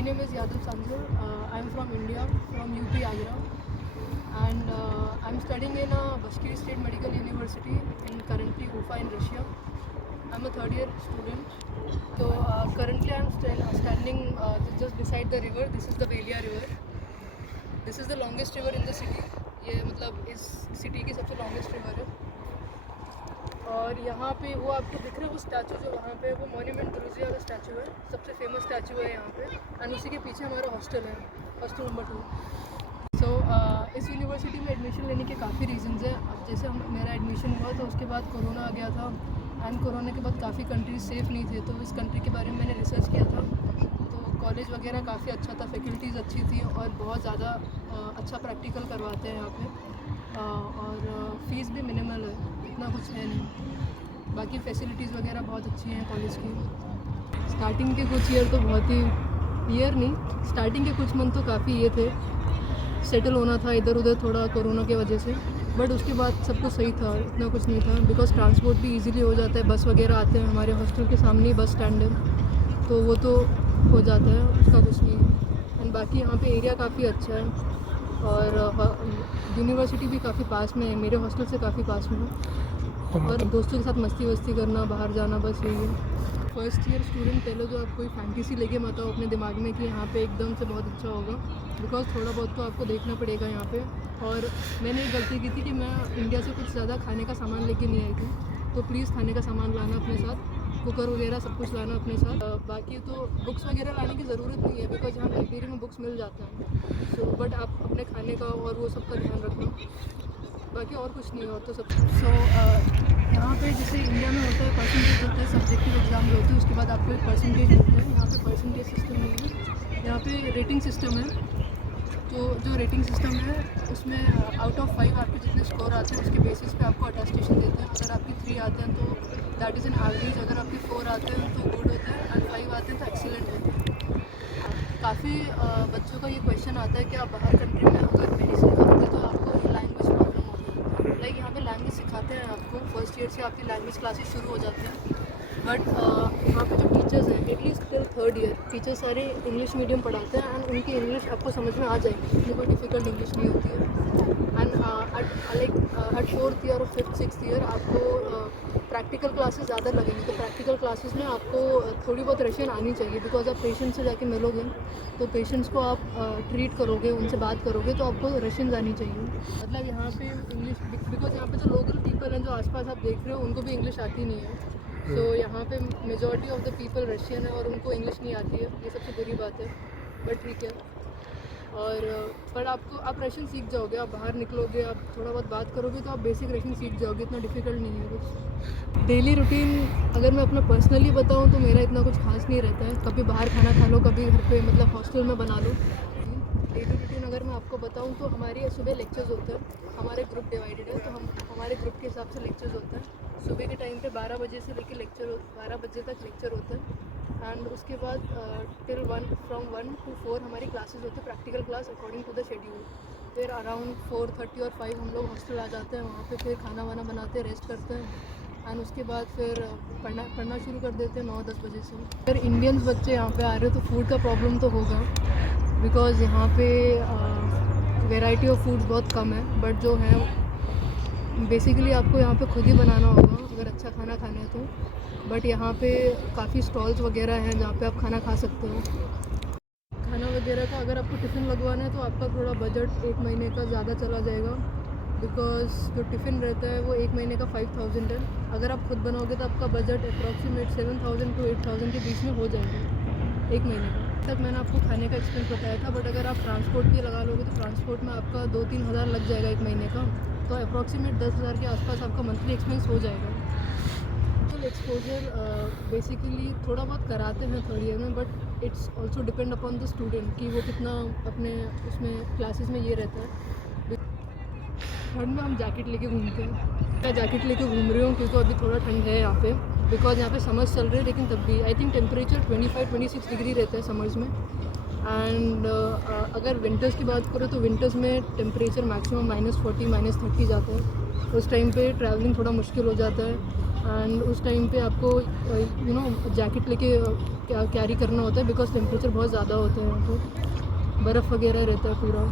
My name is Yadav Sanjur. I'm from India, from UP Agra, and I'm studying in Bashkir State Medical University in currently Ufa in Russia. I'm a third year student. So currently I'm standing just beside the river. This is the Velia River. This is the longest river in the city. ये मतलब इस city की सबसे longest river है. और यहाँ पे वो आपको दिख रहा है वो स्टैचू जो वहाँ पे वो मॉन्यूमेंट द्रुजिया का स्टैचू है, सबसे फेमस स्टैचू है यहाँ पे. एंड उसी के पीछे हमारा हॉस्टल है, हॉस्टल नंबर 2. सो इस यूनिवर्सिटी में एडमिशन लेने के काफ़ी रीजंस हैं. अब जैसे मेरा एडमिशन हुआ तो उसके बाद कोरोना आ गया था, एंड कोरोना के बाद काफ़ी कंट्रीज सेफ़ नहीं थे, तो इस कंट्री के बारे में मैंने रिसर्च किया था. तो कॉलेज वगैरह काफ़ी अच्छा था, फैकल्टीज़ अच्छी थी और बहुत ज़्यादा अच्छा प्रैक्टिकल करवाते हैं यहाँ पे. और फ़ीस भी मिनिमल है, इतना कुछ है नहीं. बाकी फैसिलिटीज़ वगैरह बहुत अच्छी हैं कॉलेज की. स्टार्टिंग के कुछ ईयर तो बहुत ही स्टार्टिंग के कुछ मंथ तो काफ़ी ये थे, सेटल होना था इधर उधर थोड़ा कोरोना की वजह से. बट उसके बाद सब कुछ सही था, इतना कुछ नहीं था, बिकॉज ट्रांसपोर्ट भी इजीली हो जाता है. बस वगैरह आते हैं, हमारे हॉस्टल के सामने ही बस स्टैंड है, तो वो तो हो जाता है, उसका कुछ नहीं है. एंड बाकी यहाँ पे एरिया काफ़ी अच्छा है और यूनिवर्सिटी भी काफ़ी पास में है, मेरे हॉस्टल से काफ़ी पास में है. और दोस्तों के साथ मस्ती वस्ती करना, बाहर जाना, बस यही है. फर्स्ट ईयर स्टूडेंट पहले तो आप कोई फैंटेसी लेके मत आओ अपने दिमाग में कि यहाँ पे एकदम से बहुत अच्छा होगा, बिकॉज थोड़ा बहुत तो आपको देखना पड़ेगा यहाँ पे. और मैंने एक गलती की थी कि मैं इंडिया से कुछ ज़्यादा खाने का सामान लेके नहीं आई थी, तो प्लीज़ खाने का सामान लाना अपने साथ, कुकर वगैरह सब कुछ लाना अपने साथ. बाकी तो बुक्स वगैरह लाने की ज़रूरत नहीं है, बिकॉज यहाँ लाइब्रेरी में बुक्स मिल जाते हैं. सो बट आप अपने खाने का और वो सब का ध्यान रखना, बाकी और कुछ नहीं है. और तो सब यहाँ पे जैसे इंडिया में होता है परसेंटेज होता है, सब्जेक्टिव एग्जाम जो होते हैं उसके बाद आपको एक परसेंटेज मिलता है. यहाँ पे परसेंटेज सिस्टम नहीं है, यहाँ पे रेटिंग सिस्टम है. तो जो रेटिंग सिस्टम है उसमें आउट ऑफ 5 आपके जितने स्कोर आते हैं उसके बेसिस पे आपको अटेस्टेशन देते हैं. अगर आपकी 3 आते हैं तो दैट इज़ एन एवरेज, अगर आपके 4 आते हैं तो गुड होता है, एंड 5 आते हैं तो एक्सीलेंट होता है. काफ़ी बच्चों का ये क्वेश्चन आता है कि आप बाहर कंट्री में अगर मेडिसिन करते तो आपको लैंग्वेज प्रॉब्लम होती है. लाइक यहाँ पे लैंग्वेज सिखाते हैं आपको, फर्स्ट ईयर से आपकी लैंग्वेज क्लासेस शुरू हो जाते हैं. बट यहाँ पे जो टीचर्स हैं at least till third year teachers सारे इंग्लिश मीडियम पढ़ाते हैं, एंड उनकी इंग्लिश आपको समझ में आ जाएगी, इतनी कोई डिफ़िकल्ट इंग्लिश नहीं होती है. एंड एट 4th ईयर और 5th 6th ईयर आपको प्रैक्टिकल क्लासेस ज़्यादा लगेंगी. तो प्रैक्टिकल क्लासेस में आपको थोड़ी बहुत रशियन आनी चाहिए, बिकॉज आप पेशेंट से जाके मिलोगे तो पेशेंट्स को आप ट्रीट करोगे, उनसे बात करोगे, तो आपको रशियन आनी चाहिए. मतलब यहाँ पे इंग्लिश, बिकॉज यहाँ पे जो लोकल पीपल हैं जो आसपास आप देख रहे हो उनको भी इंग्लिश आती नहीं है. सो यहाँ पे majority of the people Russian है और उनको इंग्लिश नहीं आती है, ये सबसे बुरी बात है. बट ठीक है. और पर आप रशियन सीख जाओगे, आप बाहर निकलोगे, आप थोड़ा बहुत बात करोगे तो आप बेसिक रशियन सीख जाओगे, इतना डिफ़िकल्ट नहीं है कुछ. डेली रूटीन अगर मैं अपना पर्सनली बताऊं तो मेरा इतना कुछ खास नहीं रहता है. कभी बाहर खाना खा लो, कभी घर पे मतलब हॉस्टल में बना लो. डेली रूटीन अगर मैं आपको बताऊं तो हमारी सुबह लेक्चर्स होते हैं, हमारे ग्रुप डिवाइडेड है, तो हमारे ग्रुप के हिसाब से लेक्चर्स होते हैं. सुबह के टाइम पे 12 बजे से लेकर 12 बजे तक लेक्चर होते हैं. एंड उसके बाद टिल 1 फ्रॉम 1 to 4 हमारी क्लासेस होती है, practical class according to the schedule. फिर अराउंड 4:30 और 5 हम लोग हॉस्टल आ जाते हैं. वहाँ पे फिर खाना वाना बनाते हैं, रेस्ट करते हैं, एंड उसके बाद फिर पढ़ना शुरू कर देते हैं 9-10 बजे से. फिर इंडियंस बच्चे यहाँ पे आ रहे हो तो फूड का प्रॉब्लम तो होगा, बिकॉज़ यहाँ पे वैरायटी ऑफ फूड बहुत कम है. बट जो है बेसिकली आपको यहाँ पे खुद ही बनाना होगा अगर अच्छा खाना खाना है तो. बट यहाँ पे काफ़ी स्टॉल्स वगैरह हैं जहाँ पे आप खाना खा सकते हो. खाना वगैरह का अगर आपको टिफ़िन लगवाना है तो आपका थोड़ा बजट 1 महीने का ज़्यादा चला जाएगा, बिकॉज़ जो टिफ़िन रहता है वो 1 महीने का 5000 है. अगर आप खुद बनाओगे तो आपका बजट अप्रॉक्सीमेट 7000 to 8000 के बीच में हो जाएगा 1 महीने का. तक मैंने आपको खाने का एक्सपेंस बताया था, बट अगर आप ट्रांसपोर्ट भी लगा लोगे तो ट्रांसपोर्ट में आपका 2-3 हज़ार लग जाएगा 1 महीने का. तो अप्रॉक्सीमेट 10,000 के आसपास आपका मंथली एक्सपेंस हो जाएगा. तो एक्सपोजर बेसिकली थोड़ा बहुत कराते हैं थर्ड ईयर में, but it's also depend upon the student कि वो कितना अपने उसमें क्लासेस में ये रहता है. ठंड में हम जैकेट लेके घूमते हैं. मैं जैकेट लेके घूम रही हूँ क्योंकि अभी थोड़ा ठंड है यहाँ पे, बिकॉज यहाँ पे समर्स चल रहे हैं, लेकिन तब भी आई थिंक टेम्परेचर 25-26 डिग्री रहता है समर्स में. एंड अगर विंटर्स की बात करो तो विंटर्स में टेम्परेचर मैक्सिमम -40 -30 जाता है. उस टाइम पे ट्रैवलिंग थोड़ा मुश्किल हो जाता है. एंड उस टाइम पे आपको जैकेट लेके कैरी करना होता है बिकॉज टेम्परेचर बहुत ज़्यादा होता है वहाँ पे, बर्फ़ वगैरह रहता है पूरा।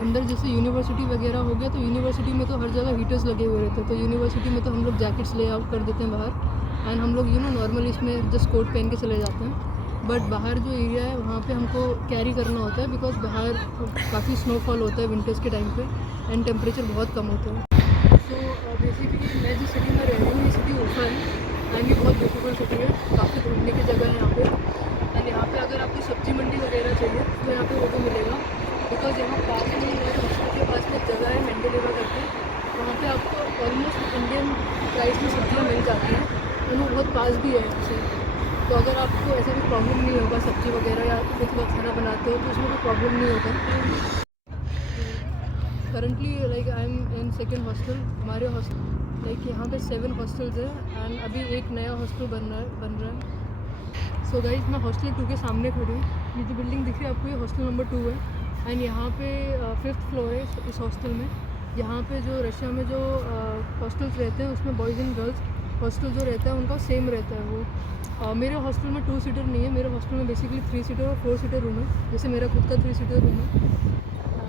अंदर जैसे यूनिवर्सिटी वगैरह हो गया तो यूनिवर्सिटी में तो हर जगह हीटर्स लगे हुए रहते हैं, तो यूनिवर्सिटी में तो हम लोग जैकेट्स ले आउट कर देते हैं बाहर, एंड हम लोग नॉर्मली इसमें जस्ट कोट पहन के चले जाते हैं। बट बाहर जो एरिया है वहाँ पे हमको कैरी करना होता है बिकॉज बाहर काफ़ी स्नोफॉल होता है विंटर्स के टाइम पे एंड टेम्परेचर बहुत कम होता है। सो बेसिकली मैं जिस सिटी में रह रही हूँ ये सिटी उफा है एंड ये बहुत ब्यूटीफुल सिटी है, काफ़ी घूमने की जगह है यहाँ पे। एंड यहाँ पे अगर आपको सब्जी मंडी वगैरह चाहिए तो यहाँ पे वो भी मिलेगा बिकॉज यहाँ पास में मेरे हॉस्टल के पास में एक जगह है मेंडेलेवा करके, वहाँ पे आपको ऑलमोस्ट इंडियन प्राइस में सब्जियाँ मिल जाती हैं और वो बहुत पास भी है यहाँ से। तो अगर आपको ऐसा कोई प्रॉब्लम नहीं होगा सब्जी वगैरह या कुछ वक्त खाना बनाते हो तो उसमें कोई प्रॉब्लम नहीं होगा। Currently like I am in second hostel. हमारे हॉस्टल लाइक यहाँ पे 7 हॉस्टल्स हैं एंड अभी एक नया हॉस्टल बन रहा है। सो गाइस मैं हॉस्टल 2 के सामने खड़ी हूँ, ये जो बिल्डिंग दिख रही है आपको ये हॉस्टल नंबर 2 है एंड यहाँ पे 5th फ्लोर है इस हॉस्टल में। यहाँ पे जो रशिया में जो हॉस्टल्स रहते हैं उसमें बॉयज़ एंड गर्ल्स हॉस्टल जो रहता है उनका सेम रहता है वो। मेरे हॉस्टल में 2 सीटर नहीं है, मेरे हॉस्टल में बेसिकली 3 सीटर और 4 सीटर रूम है, जैसे मेरा खुद का 3 सीटर रूम है।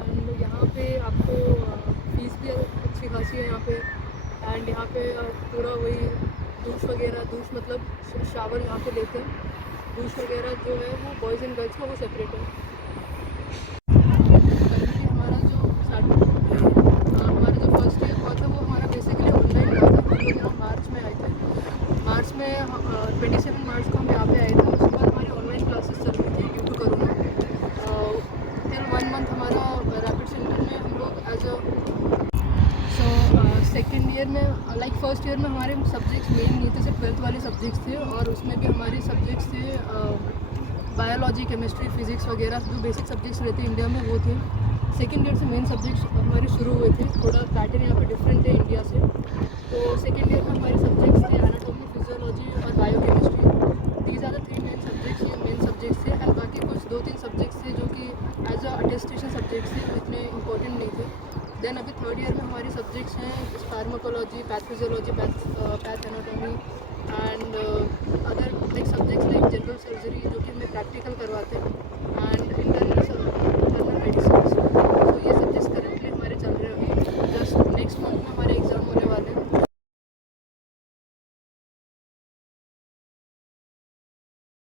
एंड यहाँ पे आपको फीस भी अच्छी खासी है यहाँ पे। एंड यहाँ पे पूरा वही दूस मतलब शावर यहाँ पे लेते हैं, दूस वगैरह जो है वो बॉयज़ एंड गर्ल्स का वो सेपरेट है। Currently हमारा जो फर्स्ट ईयर हुआ था वो हमारा बेसिकली ऑनलाइन हुआ था। हम लोग यहाँ मार्च में आए थे, मार्च में 27 मार्च को हम यहाँ पे आए थे। उसके बाद हमारी ऑनलाइन क्लासेस चल रही थी due to corona. Till 1 month हमारा रैपिड सेंटर में हम लोग एज अ सेकेंड ईयर में लाइक फर्स्ट ईयर में हमारे सब्जेक्ट्स मेन नहीं थे, सिर्फ 12th वाले सब्जेक्ट्स थे और उसमें भी हमारे सब्जेक्ट्स थे बायोलॉजी, केमिस्ट्री, फिजिक्स वगैरह जो बेसिक सब्जेक्ट्स रहते हैं इंडिया में वो थे। सेकेंड ईयर से मेन सब्जेक्ट्स हमारे शुरू हुए थे, थोड़ा पैटर्न यहाँ पे डिफरेंट है इंडिया से। तो सेकेंड ईयर में हमारे सब्जेक्ट्स थे एनाटॉमी, फिजियोलॉजी और biochemistry. These are the 3 main subjects, ये मेन सब्जेक्ट्स थे एंड बाकी कुछ 2-3 सब्जेक्ट्स थे जो कि एज अ अटेस्टेशन सब्जेक्ट्स थे, इतने इंपॉर्टेंट नहीं थे। देन अभी थर्ड ईयर में हमारी सब्जेक्ट्स हैं pharmacology, pathophysiology, path anatomy and other like subjects like general surgery जो कि हमें प्रैक्टिकल करवाते हैं